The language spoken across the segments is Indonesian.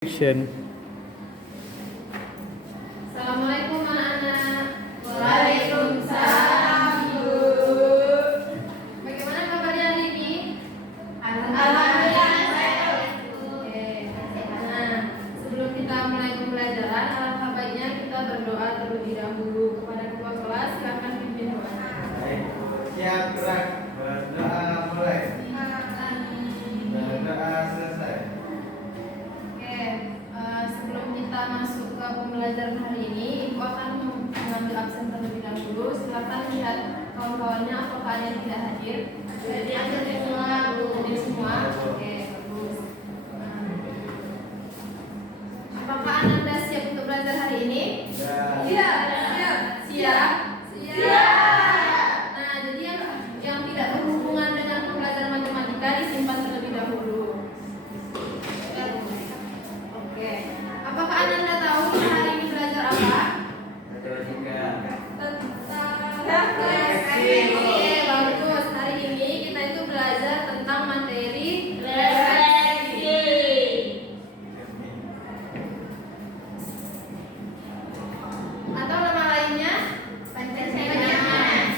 Action. Assalamualaikum anak-anak. Waalaikumsalam Ibu. Bagaimana kabarnya hari ini? Alhamdulillah baik. Oke. Nah, sebelum kita mulai pembelajaran, alangkah baiknya kita berdoa terlebih dahulu. Kepada ketua kelas, silakan pimpin doa. Baik, siap gerak. Berdoa mulai. Berdoa selesai. Sebelum kita masuk ke pembelajaran hari ini, Ibu akan mengambil absen terlebih dahulu. Silakan lihat kawan-kawannya apakah ada yang tidak hadir. Jadi hadir semua, Bu. Hadir semua. Oke, bagus. Apakah Ananda siap untuk belajar hari ini? Ya. Siap. Siap. Nah, jadi yang tidak berhubungan dengan pembelajaran matematika disimpan terlebih dahulu. Oke. Apakah Ananda tahu hari ini belajar apa? Matematika. Oke, bagus. Hari ini kita itu belajar tentang materi refleksi. Atau nama lainnya pencermatan.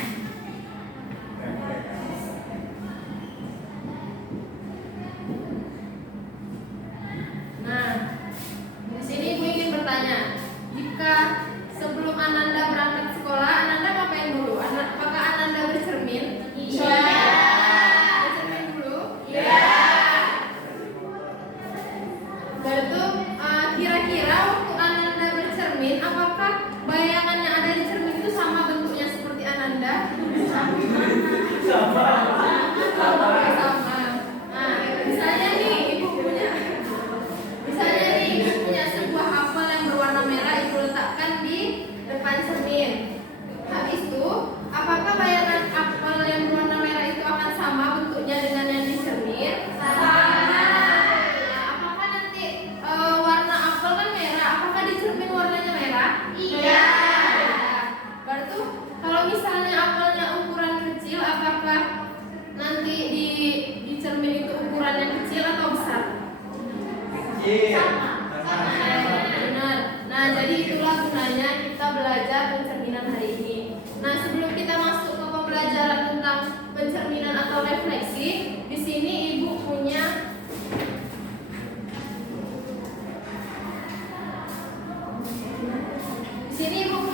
Nah, di sini Ibu ingin bertanya, jika sebelum Ananda berangkat sekolah, Ananda ngapain dulu? Apakah Ananda bercermin? Iya. Bercermin dulu? Iya. Lalu kira-kira waktu Ananda bercermin, apakah bayangan yang ada di cermin itu sama bentuknya seperti Ananda? Sama. Nah, misalnya nih Ibu punya sebuah apel yang berwarna merah, Ibu letakkan di depan cermin. Habis itu, apakah bayangan apel yang berwarna merah itu akan sama bentuknya dengan yang di cermin? Sama. Apakah nanti warna apel kan merah? Apakah di cermin warnanya merah? Iya. Berarti kalau misalnya apelnya ukuran kecil, apakah nanti di cermin itu ukurannya kecil atau besar? Kecil. Benar. Nah, jadi itulah gunanya kita belajar pencerminan hari ini. Nah, sebelum kita masuk ke pembelajaran tentang pencerminan atau refleksi, di sini Ibu punya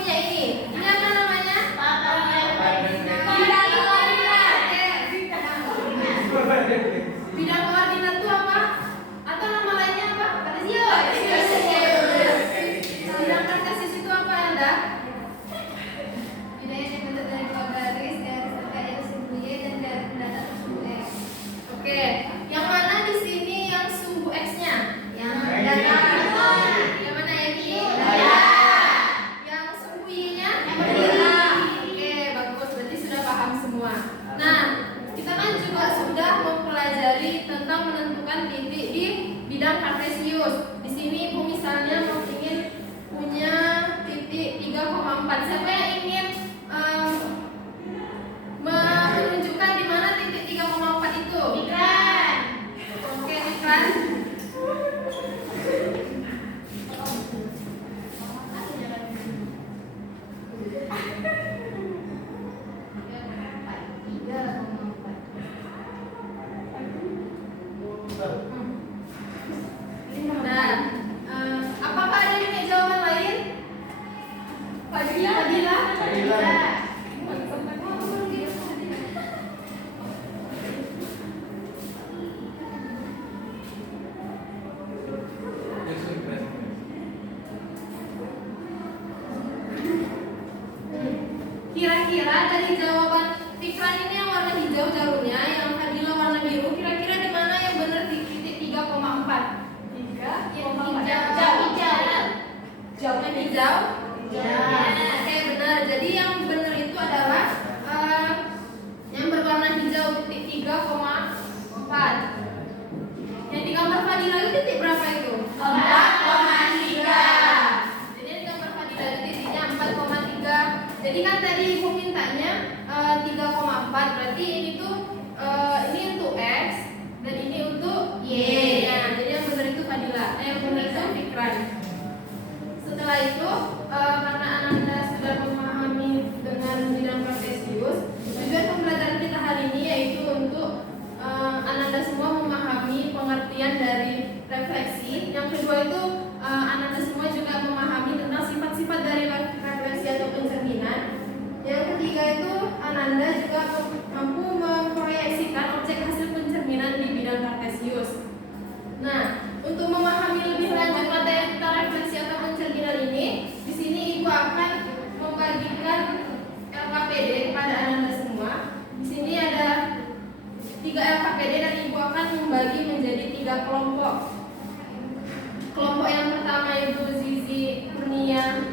ini. Ini apa namanya? Bidang koordinat. Bidang koordinat itu apa? Atau nama lainnya apa? Kartesius. Bidang kartesius itu apa, Anda? Bidang yang dibentuk dari dua garis terkait sumbu Y dan garis mendatar sumbu X. Oke, yang mana di sini yang sumbu X-nya? Yang datar. datar. Yang mana yang ini? Datar. Yang sumbu Y-nya? Yang berdiri. Oke, bagus. Berarti sudah paham semua. Nah, kita kan juga sudah mempelajari tentang menentukan titik di bidang kartesius. Di sini Ibu misalnya mau ingin punya titik 3,4. Siapa yang ingin menunjukkan di mana titik 3,4 itu? Iklan. Oke, iklan. Nah, apakah ada yang punya jawaban lain? Fadila? Kira-kira dari jawaban Fikran ini yang warna hijau jalurnya, yang Fadila warna biru, kira-kira di mana yang benar di titik 3,4? 3,4. Jawabnya hijau? Oke, benar. Jadi yang benar itu adalah yang berwarna hijau titik 3,4. Yang di gambar Fadila itu titik berapa itu? 4,3. Jadi yang di gambar Fadila itu titiknya 4,3. Jadi kan tadi Ibu mintanya 3,4. Berarti ini tuh ini untuk X dan ini untuk Y. Nah, jadi yang benar itu Fadila. Yang benar itu kedua itu Ananda semua juga memahami tentang sifat-sifat dari refleksi atau pencerminan. Yang ketiga itu Ananda juga mampu memproyeksikan objek hasil pencerminan di bidang kartesius. Nah, untuk memahami lebih lanjut materi tentang refleksi atau pencerminan ini, di sini Ibu akan membagikan LKPD kepada Ananda semua. Di sini ada 3 LKPD dan Ibu akan membagi menjadi 3 kelompok. Kelompok yang pertama itu Zizi Kurnia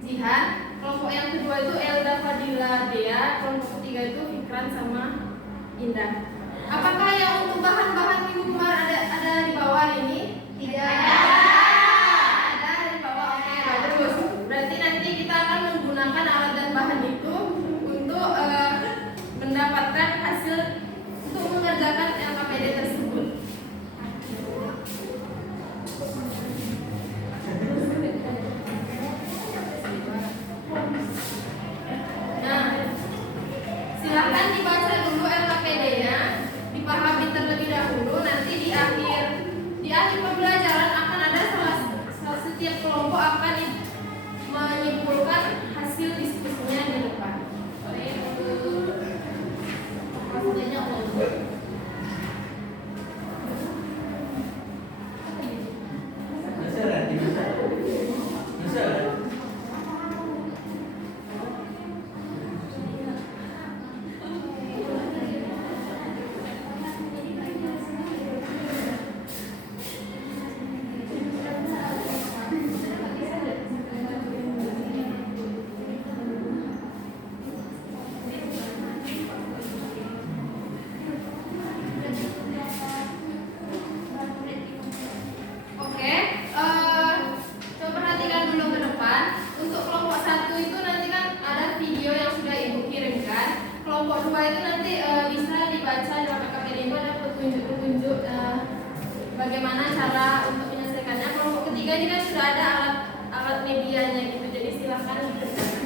Jihan, kelompok yang kedua itu Elda Fadila Dea, kelompok ketiga itu Fikran sama Indah. Apakah yang untuk bahan-bahan minggu kemarin ada di bawah ini? Tidak. Ada di bawah. Oke, bagus. Berarti nanti kita akan menggunakan alat dan bahan itu untuk mendapatkan hasil untuk mengerjakan LKPD tersebut. Nah, silahkan dibaca dulu LKPD-nya, dipahami terlebih dahulu. Nanti di akhir pembelajaran akan ada setiap kelompok akan menyimpulkan hasil diskusinya di depan. Kelompok 2 itu nanti bisa dibaca dalam LKPD itu ada petunjuk-petunjuk bagaimana cara untuk menyelesaikannya. Kelompok ketiga ini kan sudah ada alat medianya gitu, jadi silahkan dikerjakan.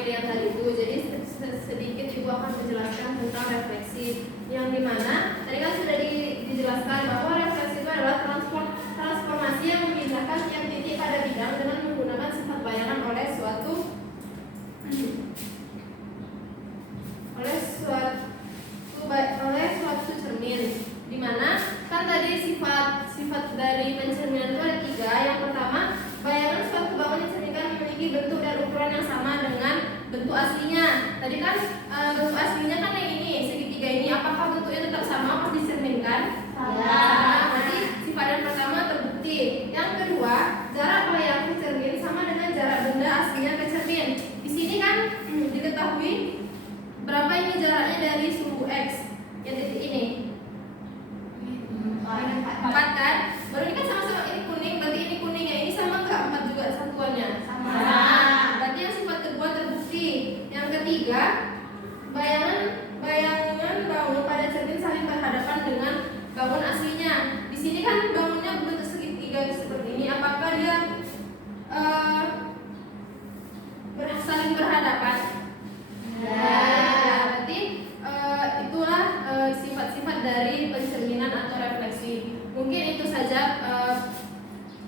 materi yang tadi itu. Jadi sedikit Ibu akan menjelaskan tentang refleksi, yang dimana tadi kan sudah dijelaskan bahwa refleksi itu adalah transformasi yang memindahkan tiap titik pada bidang dengan menggunakan sifat bayangan oleh suatu cermin. Dimana kan tadi sifat dari pencerminan itu ada 3. Yang pertama, bayangan suatu bangunan dicerminkan memiliki bentuk dan ukuran yang sama dengan bentuk aslinya. Tadi kan bentuk aslinya kan yang ini, segitiga ini. Apakah bentuknya tetap sama pas dicerminkan? Sama. Berarti sifat yang pertama terbukti. Yang kedua, jarak bayang ke cermin sama dengan jarak benda aslinya ke cermin. Di sini kan diketahui berapa ini jaraknya dari sumbu X yang titik ini. 4 kan? Baru ini kan sama-sama ini kuning, berarti ini kuningnya ini sama nggak? 4 juga satuannya? Sama. Berarti yang sifat kedua terbukti. Yang ketiga, bayangan bangun pada cermin saling berhadapan dengan bangun aslinya. Di sini kan bangunnya berbentuk segitiga seperti ini. Apakah dia saling berhadapan? Ya, berarti itulah sifat-sifat dari pencerminan atau refleksi. Mungkin itu saja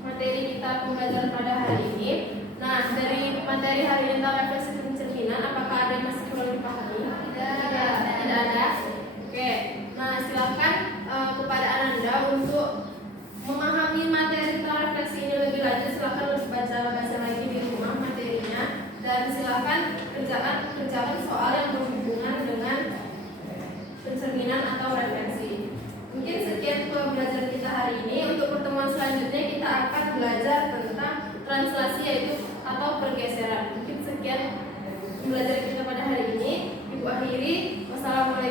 materi kita pembelajaran pada hari ini. Nah, dari materi hari ini tentang refleksi dan pencerminan, apakah ada yang masih perlu dipahami? Tidak ada. Oke. Nah, silakan kepada Ananda untuk memahami materi tentang refleksi ini lebih lanjut. Silakan baca lagi di rumah materinya, dan silakan kerjakan soal yang berhubungan dengan pencerminan atau refleksi. Mungkin sekian pembelajaran kita hari ini. Untuk pertemuan selanjutnya kita akan belajar tentang translasi yaitu atau pergeseran. Mungkin sekian pembelajaran kita pada hari ini. Ibu akhiri. Wassalamualaikum.